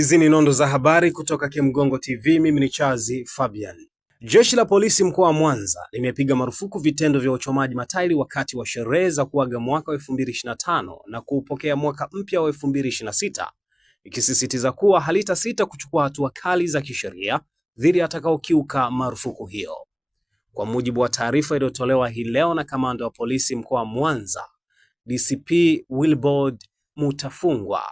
Hizi ni nondo za habari kutoka Kimgongo TV. Mimi ni Chazi Fabian. Jeshi la polisi mkoa wa Mwanza limepiga marufuku vitendo vya uchomaji matairi wakati wa sherehe za kuaga mwaka wa 2025 na kuupokea mwaka mpya wa 2026, ikisisitiza kuwa halitasita kuchukua hatua kali za kisheria dhidi ya atakaokiuka marufuku hiyo. Kwa mujibu wa taarifa iliyotolewa hii leo na kamanda wa polisi mkoa wa Mwanza, DCP Wilbrod Mutafungwa,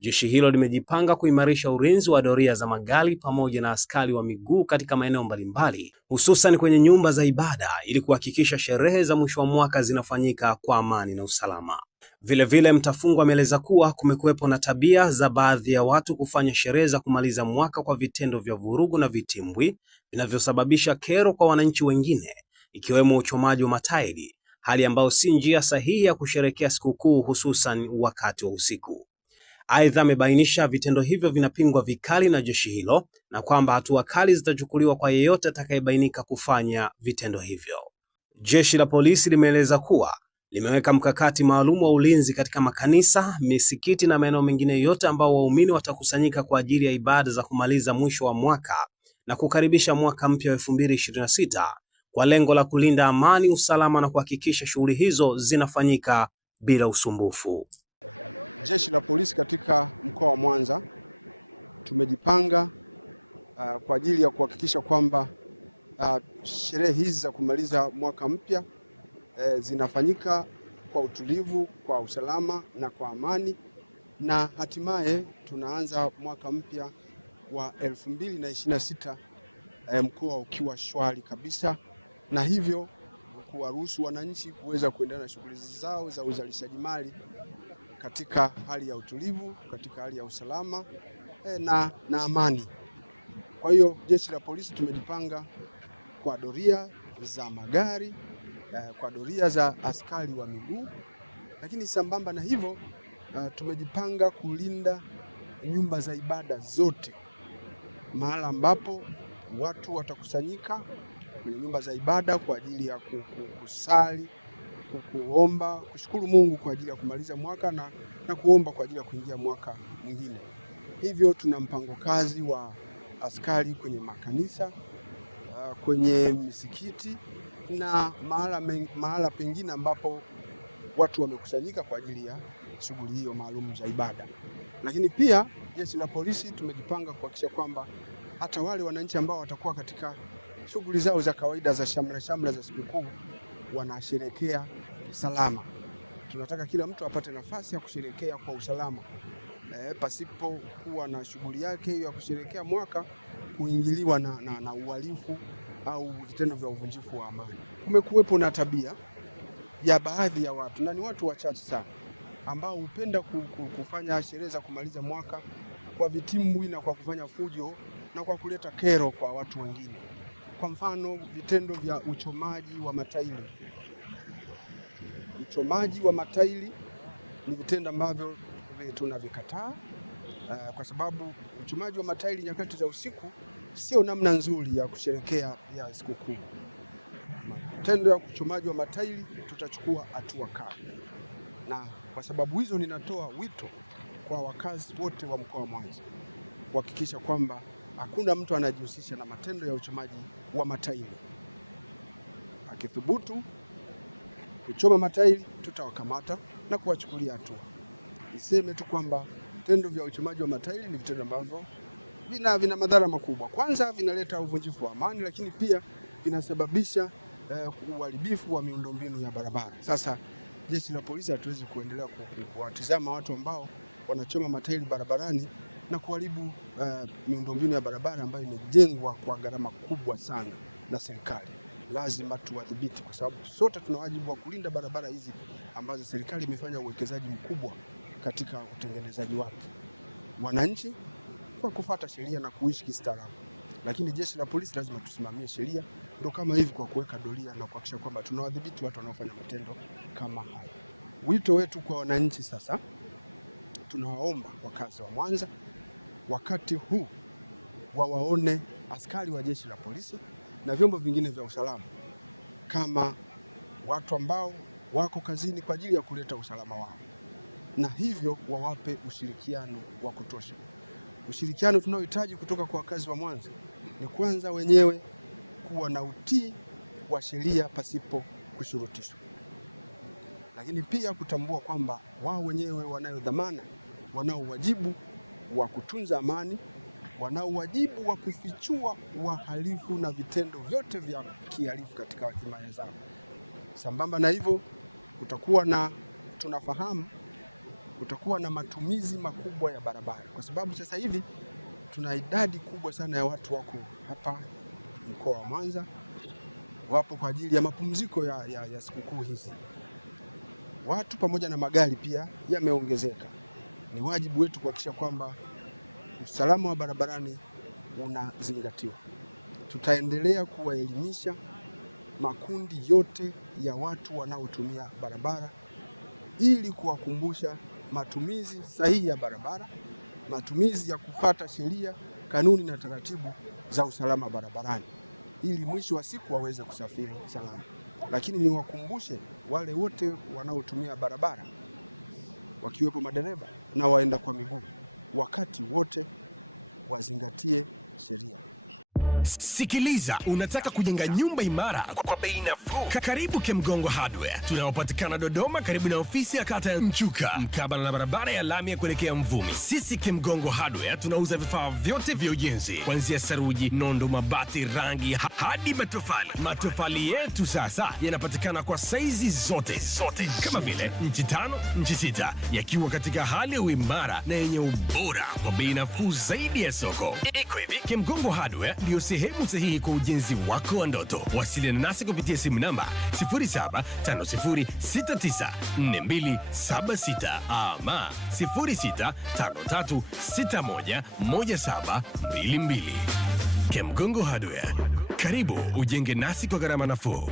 jeshi hilo limejipanga kuimarisha ulinzi wa doria za magari pamoja na askari wa miguu katika maeneo mbalimbali, hususan kwenye nyumba za ibada ili kuhakikisha sherehe za mwisho wa mwaka zinafanyika kwa amani na usalama. Vilevile, Mtafungwa ameeleza kuwa kumekuwepo na tabia za baadhi ya watu kufanya sherehe za kumaliza mwaka kwa vitendo vya vurugu na vitimbwi vinavyosababisha kero kwa wananchi wengine, ikiwemo uchomaji wa matairi, hali ambayo si njia sahihi ya kusherehekea sikukuu hususan wakati wa usiku. Aidha, amebainisha vitendo hivyo vinapingwa vikali na jeshi hilo na kwamba hatua kali zitachukuliwa kwa yeyote atakayebainika kufanya vitendo hivyo. Jeshi la polisi limeeleza kuwa limeweka mkakati maalum wa ulinzi katika makanisa, misikiti na maeneo mengine yote ambao waumini watakusanyika kwa ajili ya ibada za kumaliza mwisho wa mwaka na kukaribisha mwaka mpya wa 2026 kwa lengo la kulinda amani, usalama na kuhakikisha shughuli hizo zinafanyika bila usumbufu. Jeshi la polisi katika mkoa wa Mwanza tumejipanga kwa ajili ya kuhakikisha kwamba sherehe hizi za kumaliza mwaka mpya zinafanyika kwa utulivu, kwa usalama na kwa amani, na hatimaye tunaanza mwaka mpya wa 2026 mkoa ukiwa shwari kabisa, na hivyo kuwaruhusu wananchi kuweza kuendelea na shughuli zao za uzalishaji mali katika hali ya utulivu, katika hali ya usalama na amani. Kwa hiyo jeshi la polisi tumejipanga kwa doria za magari, kwa doria za askari wa miguu, lakini sambamba na hivyo tumejipanga kulinda nyumba za ibada zote, mahala ambapo watu watakusanyika kwenye nyumba za ibada kwa ajili ya kusali, kuomba, kushukuru Mungu kwa ajili ya kumaliza mwaka na kuomba kwa ajili ya kuingia mwaka mwingine. Hivyo tuna mpango kazi wa askari kwenye makanisa, kwenye misikiti na mahala pengine ambapo watu wamekusanyika kwa ajili ya shughuli hiyo maalum za ibada. Lakini pia jeshi la polisi tumejipanga kuhakikisha kwamba hata wale wananchi ambao watakuwa katika shughuli zao za kawaida za shamra za sikukuu wanasherehekea salama. Tunataka kila mtu apate nafasi ya kusherehekea kwa usalama, pasipo kuwa na shughuli yake ya kusherehekea mwaka kuingiliwa na uhalifu au vitendo vya uvunjifu wa amani. Kumekuwepo na tabia ya baadhi ya watu, na ni watu wachache sana, ambao hupenda kufanya sherehe za kumaliza mwaka kwa vitimbwi na kwa kufanya fujo na kwa kuleta kero kwa watu wengine. Kwa mfano, vitendo vya uchomaji wa matairi. Uchomaji wa matairi ni vitendo ambavyo tunavikataa, kwa sababu uchomaji wa matairi nyakati za usiku sio namna nzuri ya kusherehekea ya sikukuu. Vitendo ya uchomaji wa matairi tutachukua hatua kali, na kwa sababu hizo ninatoa wito kwa wakazi wote wa mkoa wa Mwanza kuhakikisha kwamba hakuna mtu anajihusisha na matendo ya uchomaji wa matairi. Akithubutu kuchoma matairi tutawakamata na kuwachukulia hatua. Niseme tu kwamba vitendo vya uchomaji wa matairi ni vitendo ambavyo vina madhara makubwa. Kwanza, vinaleta uvunjifu wa amani, lakini pia vinasababisha uharibifu wa miundombinu ya barabara. Sasa jeshi la polisi hatuwezi kuendelea kuwatizama watu ambao wanachoma matairi barabarani na kuharibu miundombinu ya barabara ambayo imejengwa kwa gharama kubwa sana na serikali. Lazima tuwadhibiti, kwa sababu sote tuna wajibu wa kulinda barabara hizi ambazo serikali imefanya uwekezaji mkubwa katika utengenezaji wake. Wananchi kwa kufuata sheria na kuishi kistaarabu, lakini jeshi la polisi lazima tusimamie sheria, ndio kama hivi, kwa kuweka doria na kuhakikisha kwamba tunawadhibiti watu wanaofanya matendo kama haya. Wito wetu kwa wananchi sasa, tunawaomba wakazi wa Mwanza wakati huu wawaone askari wa jeshi la polisi na vyombo vingine vya usalama kama watu ambao wako kazini kwa ajili ya kuleta usalama wao, na hivyo wawape ushirikiano wa kutosha. Ushirikiano tunaohitaji kutoka kwa wakazi wa Mwanza ni kwanza wenyewe kuwa na utii wa sheria pasipo kushurutishwa, lakini pia kutambua kwamba wao wenyewe wanayo dhamana, wanao wajibu wa kutunza amani, wanao wajibu wa kufichua wahalifu na vitendo vyote vya kihalifu katika himaya zao. Sambamba na hivyo, kutakuwa na matumizi makubwa ya barabara, kwa sababu sasa hivi tuna idadi kubwa sana ya watu wako hapa mkoa wa Mwanza, wapo kwa ajili ya mapumziko ya sikukuu hizi. Watu pamoja na magari pia yameongezeka. Ni wajibu wetu kuhakikisha kwamba usalama wa barabarani unazingatiwa. Tutaendelea kuwaelimisha makundi yote ya watu wanaotumia barabara ili kuwakumbusha matumizi sahihi ya barabara, matumizi ya kufuata sheria, kanuni na taratibu za usalama barabarani, ili mwisho wa siku waweze kusafiri salama. Lakini niwakumbushe wale wote wanaotumia barabara, wakiwepo madereva na waenda kwa miguu, wakati wote wazingatie sheria. Sikiliza, unataka kujenga nyumba imara kwa bei nafuu? Karibu Kemgongo Hardware. Tunaopatikana Dodoma karibu na ofisi ya kata ya Mchuka, mkabala na barabara ya lami ya kuelekea Mvumi. Sisi Kemgongo Hardware tunauza vifaa vyote vya ujenzi, kuanzia saruji, nondo, mabati, rangi hadi matofali. Matofali yetu sasa yanapatikana kwa saizi zote kama vile inchi 5, inchi 6, yakiwa katika hali ya uimara na yenye ubora kwa bei nafuu zaidi ya soko. Iko hivi, Kemgongo Hardware ndio sehemu sahihi kwa ujenzi wako wa ndoto. Wasiliana nasi kupitia simu namba 0750694276 ama 0653611722. Kemgongo Hardware, karibu ujenge nasi kwa gharama nafuu.